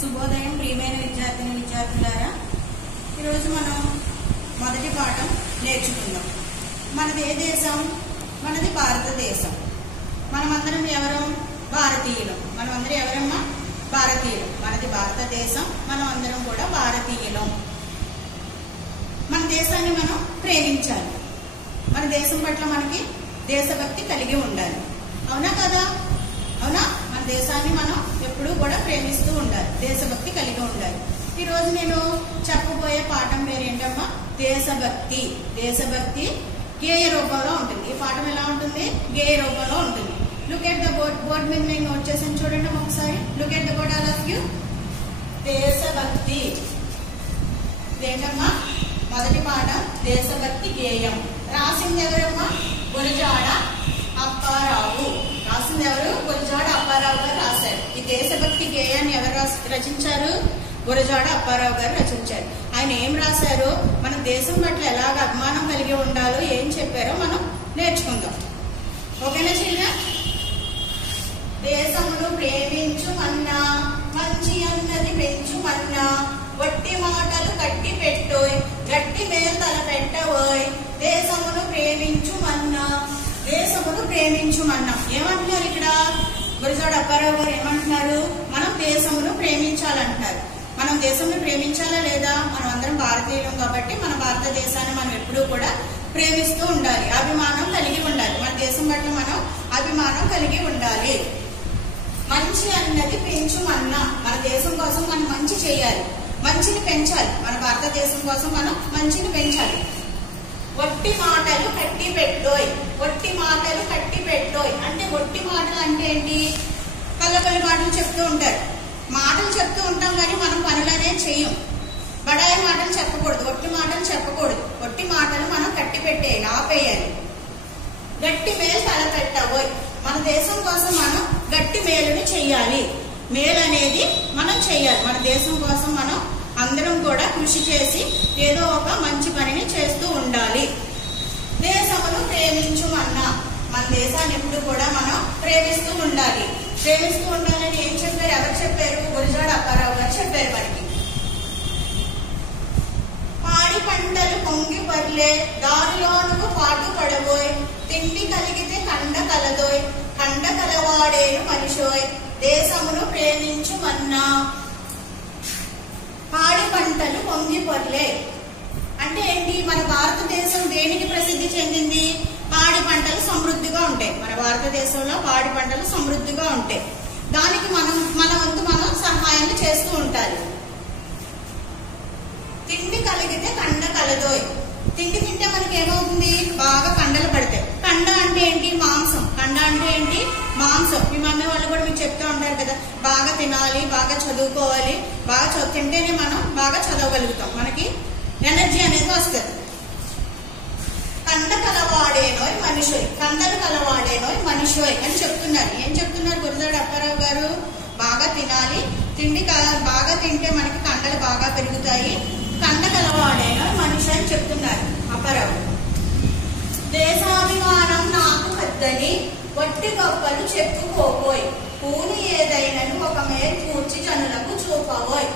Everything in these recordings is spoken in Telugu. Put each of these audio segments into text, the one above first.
శుభోదయం ప్రియమైన విద్యార్థులారా, ఈరోజు మనం మొదటి పాఠం నేర్చుకుందాం. మనది ఏ దేశం? మనది భారతదేశం. మనమందరం ఎవరు? భారతీయులం. మనమందరం ఎవరమ్మా? భారతీయులం. మనది భారతదేశం, మనం అందరం కూడా భారతీయులం. మన దేశాన్ని మనం ప్రేమించాలి. మన దేశం పట్ల మనకి దేశభక్తి కలిగి ఉండాలి. అవునా కదా? అవునా? మన దేశాన్ని మనం ఎప్పుడూ కూడా ప్రేమిస్తూ ఉండాలి, దేశభక్తి కలిగి ఉండాలి. ఈ రోజు నేను చెప్పబోయే పాఠం పేరు ఏంటమ్మా? దేశభక్తి. దేశభక్తి గేయ రూపంలో ఉంటుంది. ఈ పాఠం ఎలా ఉంటుంది? గేయ రూపంలో ఉంటుంది. Look at the board. Board మీద నేను నోట్ చేసాను, చూడండి ఒకసారి. Look at the board all of you. దేశభక్తి ఏంటమ్మా? మొదటి పాఠం దేశభక్తి గేయం. రాసింది ఎవరమ్మా? గురజాడ అప్పారావు. రాసింది ఎవరు? గురజాడ అప్పారావు గారు రాశారు. ఈ దేశభక్తి గేయాన్ని ఎవరు రచించారు? గురజాడ అప్పారావు గారు రచించారు. ఆయన ఏం రాశారు, మన దేశం పట్ల ఎలాగ అభిమానం కలిగి ఉండాలో ఏం చెప్పారో మనం నేర్చుకుందాం. ఓకేనా చిల్డ్రన్? దేశమును ప్రేమించుమన్నా, మంచి అన్నది పెంచుమన్నా, వట్టి మాటలు కట్టి పెట్టోయ్, గట్టి మేలు తల పెట్టవోయ్. దేశమును ప్రేమించుమన్నా, దేశమును ప్రేమించుమన్నా. ఏమంటున్నారు ఇక్కడ? గురజాడ అప్పారావు గారు ఏమంటున్నారు? మనం దేశమును ప్రేమించాలంటున్నారు. మనం దేశంను ప్రేమించాలా లేదా? మనం అందరం భారతీయులం కాబట్టి మన భారతదేశాన్ని మనం ఎప్పుడూ కూడా ప్రేమిస్తూ ఉండాలి, అభిమానం కలిగి ఉండాలి. మన దేశం పట్ల మనం అభిమానం కలిగి ఉండాలి. మంచి అన్నది పెంచుమన్నా, మన దేశం కోసం మనం మంచి చేయాలి, మంచిని పెంచాలి. మన భారతదేశం కోసం మనం మంచిని పెంచాలి. ఒట్టి మాటలు కట్టి పెట్టోయ్. ఒట్టి మాటలు కట్టి పెట్టోయ్ అంటే ఒట్టి మాటలు అంటే ఏంటి? కళ్ళకల్లి మాటలు చెప్తూ ఉంటారు. మాటలు చెప్తూ ఉంటాం కానీ మనం పనులనే చెయ్యం. బడాయి మాటలు చెప్పకూడదు, ఒట్టి మాటలు చెప్పకూడదు. ఒట్టి మాటలు మనం కట్టి పెట్టేయాలి, ఆపేయాలి. గట్టి మేలు తల పెట్టబోయ్. మన దేశం కోసం మనం గట్టి మేలుని చెయ్యాలి. మేలు అనేది మనం చెయ్యాలి. మన దేశం కోసం మనం అందరం కూడా కృషి చేసి ఏదో ఒక మంచి పనిని చేస్తూ ఉండాలి. దేశమును ప్రేమించుమన్నా, మన దేశాన్ని ఎప్పుడు కూడా మనం ప్రేమిస్తూ ఉండాలి. ప్రేమిస్తూ ఉండాలని ఏం చెప్పారు? ఎవరు చెప్పారు? గురజాడ అప్పారావు గారు చెప్పారు మనకి. పాడి పంటలు పొంగి పర్లే, దారిలోనుకు పాటు పడబోయ్, తిండి కలిగితే కండ కలదోయ్, కండ కలవాడేను మనిషోయ్. దేశమును ప్రేమించుమన్నా. పాడి పంటలు పొంగి పొర్లే అంటే ఏంటి? మన భారతదేశం దేనికి ప్రసిద్ధి చెందింది? పాడి పంటలు సమృద్ధిగా ఉంటాయి. మన భారతదేశంలో పాడి పంటలు సమృద్ధిగా ఉంటాయి. దానికి మన వంతు మనం సహాయాన్ని చేస్తూ ఉండాలి. తిండి కలిగితే కండ కలదోయ్. తిండి తింటే మనకి ఏమవుతుంది? బాగా కండలు పడతాయి. కండ అంటే ఏంటి? మాంసం. కండ అంటే ఏంటి? మాంసం. మీ మమ్మీ వాళ్ళు కూడా మీకు చెప్తూ ఉంటారు కదా, బాగా తినాలి, బాగా చదువుకోవాలి, బాగా తింటేనే మనం బాగా చదవగలుగుతాం, మనకి ఎనర్జీ అనేది వస్తుంది. కండ కలవాడేనోయ్ మనిషోయ్. కండలు కలవాడేనోయ్ మనిషోయ్ అని చెప్తున్నారు. ఏం చెప్తున్నారు గురజాడ అప్పారావు గారు? బాగా తినాలి, తిండి బాగా తింటే మనకి కండలు బాగా పెరుగుతాయి, కండ కలవాడేనోయ్ మనిషి అని చెప్తున్నారు అప్పారావు. దేశాభిమానం నాకు వద్దని వట్టి గొప్పలు చెప్పుకోబోయ్, పూని ఏదైనను ఒక మేలు కూర్చి జనులకు చూపబోయ్.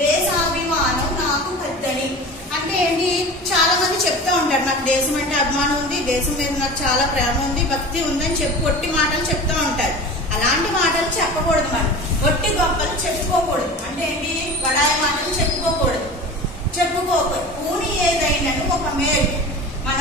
దేశాభిమానం నాకు వద్దని అంటే ఏంటి? చాలా మంది చెప్తూ ఉంటారు, నాకు దేశం అంటే అభిమానం ఉంది, దేశం మీద నాకు చాలా ప్రేమ ఉంది, భక్తి ఉందని చెప్పి ఒట్టి మాటలు చెప్తూ ఉంటారు. అలాంటి మాటలు చెప్పకూడదు. మనం ఒట్టి గొప్పలు చెప్పుకోకూడదు. అంటే ఏంటి? బడాయి మాటలు చెప్పుకోకూడదు. పూని ఏదైనను ఒక మేలు, మన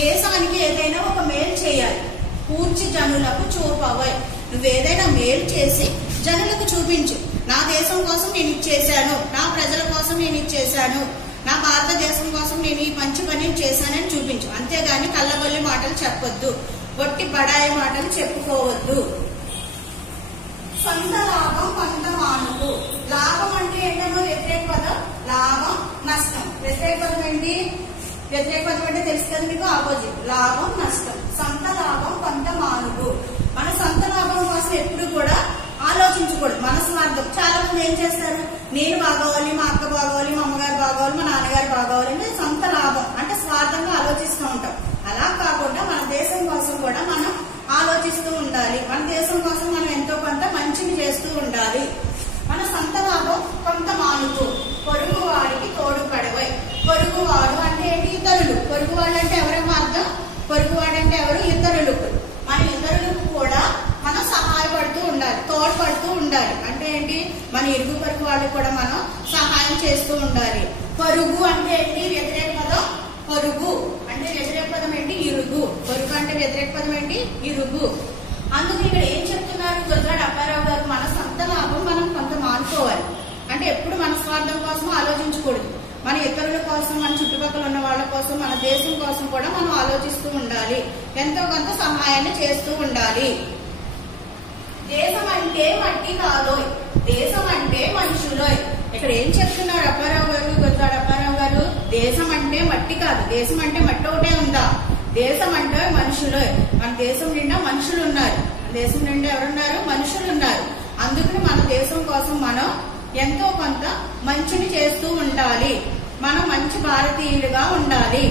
దేశానికి ఏదైనా ఒక మేలు చేయాలి. కూర్చి జనులకు చూపబోయ్. నువ్వేదైనా మేలు చేసి జనులకు చూపించు. నా దేశం కోసం నేను ఇచ్చేసాను, నా ప్రజల కోసం నేను ఇచ్చేసాను, నా భారతదేశం కోసం నేను ఈ మంచి పని చేశానని చూపించు. అంతేగాని కళ్ళబొల్లి మాటలు చెప్పొద్దు, ఒట్టి బడాయి మాటలు చెప్పుకోవద్దు. సొంత లాభం కొంత మానుకు. లాభం అంటే ఏంటో వ్యతిరేక పదం. లాభం నష్టం. వ్యతిరేక పదం ఏంటి? వ్యతిరేక పదం అంటే తెలుసు కదా మీకు, ఆపోజిట్. లాభం నష్టం. సొంత లాభం కొంత మానుకు. మన సొంత లాభం కోసం ఎప్పుడు కూడా ఆలోచించకూడదు, మన స్వార్థం. చాలా మంది ఏం చేస్తారు? నేను బాగోవాలి, మా అక్క బాగోవాలి, మా అమ్మగారు బాగోవాలి, మా నాన్నగారు బాగోవాలి అంటే సొంత లాభం అంటే స్వార్థంగా ఆలోచిస్తూ ఉంటాం. అలా కాకుండా మన దేశం కోసం కూడా మనం ఆలోచిస్తూ ఉండాలి. మన దేశం కోసం మనం ఎంతో కొంత మంచిని చేస్తూ ఉండాలి. మన సొంత లాభం ఏంటి, మన ఇరుగు పొరుగు వాళ్ళకి కూడా మనం సహాయం చేస్తూ ఉండాలి. పొరుగు అంటే ఏంటి, వ్యతిరేక పదం. పొరుగు అంటే వ్యతిరేక పదం ఏంటి, ఇరుగు. పొరుగు అంటే వ్యతిరేక పదం ఏంటి, ఇరుగు. అందుకు ఇక్కడ ఏం చెప్తున్నారు గురజాడ అప్పారావు గారు, మన సొంత లాభం మనం కొంత మానుకోవాలి. అంటే ఎప్పుడు మన స్వార్థం కోసం ఆలోచించకూడదు. మన ఇతరుల కోసం, మన చుట్టుపక్కల ఉన్న వాళ్ళ కోసం, మన దేశం కోసం కూడా మనం ఆలోచిస్తూ ఉండాలి. ఎంతో కొంత సహాయాన్ని చేస్తూ ఉండాలి. దేశం అంటే మట్టి కాదోయ్, దేశం అంటే మనుషులోయ్. ఇక్కడ ఏం చెప్తున్నారు అప్పారావు గారు, గురజాడ అప్పారావు గారు, దేశం అంటే మట్టి కాదు. దేశం అంటే మట్టి ఒకటే ఉందా? దేశం అంటే మనుషులోయ్. మన దేశం నిండా మనుషులు ఉన్నారు. దేశం నిండా ఎవరున్నారు, మనుషులు ఉన్నారు. అందుకని మన దేశం కోసం మనం ఎంతో కొంత మంచిని చేస్తూ ఉండాలి. మనం మంచి భారతీయులుగా ఉండాలి.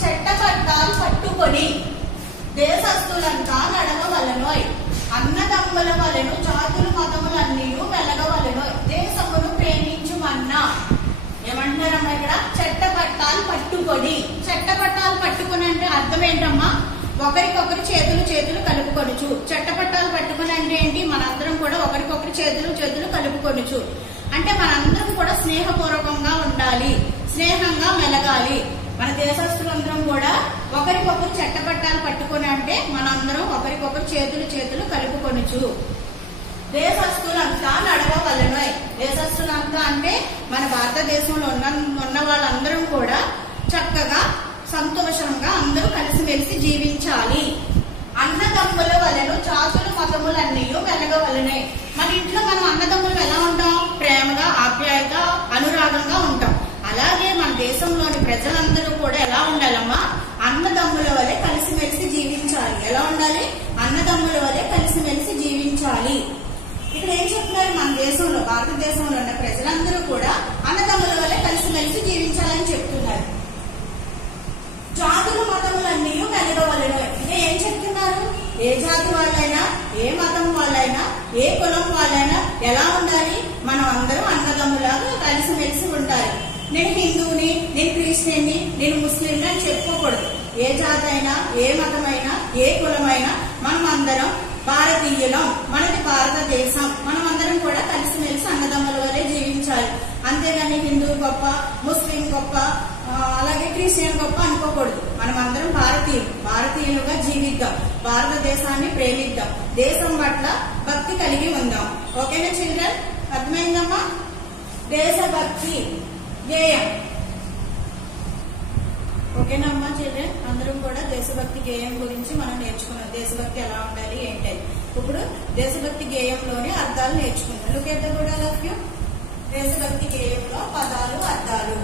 చట్టచట్టాలు పట్టుకొని దేశస్తులంతా నడవవలెనోయ్, అన్నదమ్ముల వలెను జాతులు మతములన్నీ వెలగవలెనోయ్, దేశమును ప్రేమించుమన్నా. ఏమంటున్నారమ్మా ఇక్కడ, చట్టపట్టాలు పట్టుకొని. చట్టపట్టాలు పట్టుకొని అంటే అర్థం ఏంటమ్మా, ఒకరికొకరు చేతులు కలుపుకొనుచు. చట్టపట్టాలు పట్టుకుని అంటే ఏంటి, మనందరం కూడా ఒకరికొకరు చేతులు కలుపుకొనుచు. అంటే మనందరం కూడా స్నేహపూర్వకంగా ఉండాలి, స్నేహంగా మెలగాలి. మన దేశస్తులందరం కూడా ఒకరికొకరు చట్టపట్టాలు పట్టుకుని అంటే మనందరం ఒకరికొకరు చేతులు కలుపుకొనుచు. దేశస్తులంతా నడవవలెనోయ్. దేశస్తులంతా అంటే మన భారతదేశంలో ఉన్న వాళ్ళందరం కూడా చక్కగా సంతోషంగా అందరూ కలిసిమెలిసి జీవించాలి. అన్నదమ్ముల వలెను జాతులు మతములన్నీ వెలగవలెనే. మన ఇంట్లో మనం అన్నదమ్ములు ఎలా ఉంటాం, ప్రేమగా, ఆప్యాయత, అనురాగంగా ఉంటాం. అలాగే మన దేశంలోని ప్రజలందరూ కూడా ఎలా ఉండాలమ్మా, అన్నదమ్ముల వలె కలిసిమెలిసి జీవించాలి. ఎలా ఉండాలి, అన్నదమ్ముల వలె కలిసిమెలిసి జీవించాలి. ఇక్కడ ఏం చెప్తున్నారు, మన దేశంలో, భారతదేశంలో ఉన్న ప్రజలందరూ కూడా అన్నదమ్ముల వలె కలిసిమెలిసి జీవించాలని చెప్తున్నారు. జాతులు మతములన్నీ వెలగవలెను. అంటే ఏం చెప్తున్నారు, ఏ జాతి వాళ్ళైనా, ఏ మతం వాళ్ళైనా, ఏ కులం వాళ్ళైనా ఎలా ఉండాలి, మనం అందరూ అన్నదమ్ములాగా కలిసిమెలిసి ఉండాలి. నేను హిందువుని, నేను క్రిస్టియన్ని, నేను ముస్లింని అని చెప్పుకోకూడదు. ఏ జాతి అయినా, ఏ మతమైనా, ఏ కులమైనా మనం అందరం భారతీయులం. మనది భారతదేశం. మనం అందరం కూడా కలిసిమెలిసి అన్నదమ్ముల వలె జీవించాలి. అంతేగాని హిందువు గొప్ప, ముస్లిం గొప్ప, అలాగే క్రిస్టియన్ గొప్ప అనుకోకూడదు. మనం అందరం భారతీయులుగా జీవిద్దాం. భారతదేశాన్ని ప్రేమిద్దాం. దేశం పట్ల భక్తి కలిగి ఉందాం. ఓకేనా చిల్డ్రన్, అర్థమైందమ్మా? దేశభక్తి గేయం. ఓకేనా అమ్మా చిల్డ్రన్? అందరం కూడా దేశభక్తి గేయం గురించి మనం నేర్చుకున్నాం. దేశభక్తి ఎలా ఉండాలి ఏంటి. ఇప్పుడు దేశభక్తి గేయంలోనే అర్థాలు నేర్చుకుంటాం. Look at the good all of you. దేశభక్తి గేయంలో పదాలు, అర్థాలు.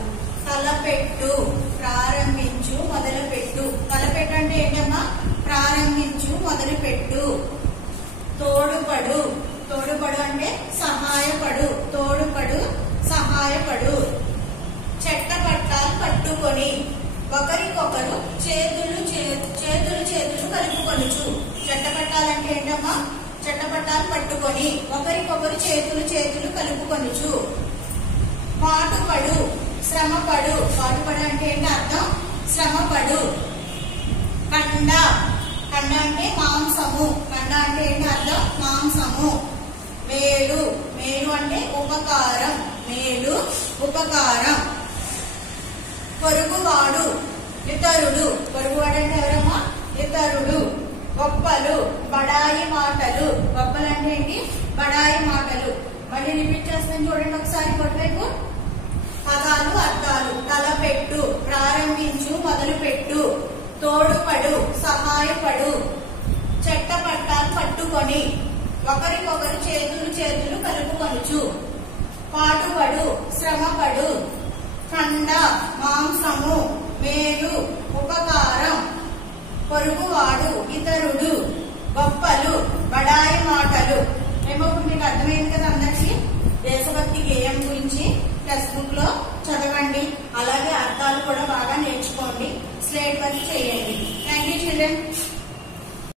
తలపెట్టు, ప్రారంభించు, మొదలుపెట్టు. తలపెట్టు అంటే ఏంటమ్మా, ప్రారంభించు, మొదలుపెట్టు. తోడుపడు, తోడుపడు అంటే సహాయపడు, తోడుపడు, సహాయపడు. చట్టపట్టాలు పట్టుకొని, ఒకరికొకరు చేతులు కలుపుకొనుచు. చట్టపట్టాలంటే ఏంటమ్మా, చట్టపట్టాలు పట్టుకొని ఒకరికొకరు చేతులు కలుపుకొనుచు. పాటుపడు, శ్రమపడు. పాటుపడు అంటే ఏంటి అర్థం, శ్రమపడు. కండ, కండ అంటే మాంసము. కండ అంటే ఏంటి అర్థం, మాంసము. మేలు, మేలు అంటే ఉపకారం. మేలు, ఉపకారం. పొరుగువాడు, ఇతరుడు. పొరుగువాడు అంటే ఎవరమ్మా, ఇతరుడు. గొప్పలు, బడాయి మాటలు. గొప్పలు అంటే ఏంటి, బడాయి మాటలు. మళ్ళీ రిపీట్ చేస్తాను చూడండి ఒకసారి కొట్టవైపు. పదాలు, అర్థాలు. తలపెట్టు, ప్రారంభించు, మొదలుపెట్టు. తోడుపడు, సహాయపడు. చట్టపట్టాలు పట్టుకొని ఒకరికొకరు చేతులు కలుపుకొనుచు. పాటుపడు, శ్రమపడు. కండ, మాంసము. మేలు, ఉపకారం. పొరుగువాడు, ఇతరుడు. గొప్పలు, బడాయి మాటలు. ఏమో మీకు అర్థమైంది కదా అందరికీ. దేశభక్తి గేయం గురించి టెక్స్ట్ బుక్ లో చదవండి. అలాగే అర్థాలు కూడా బాగా నేర్చుకోండి. స్లేట్ వర్క్ చేయండి.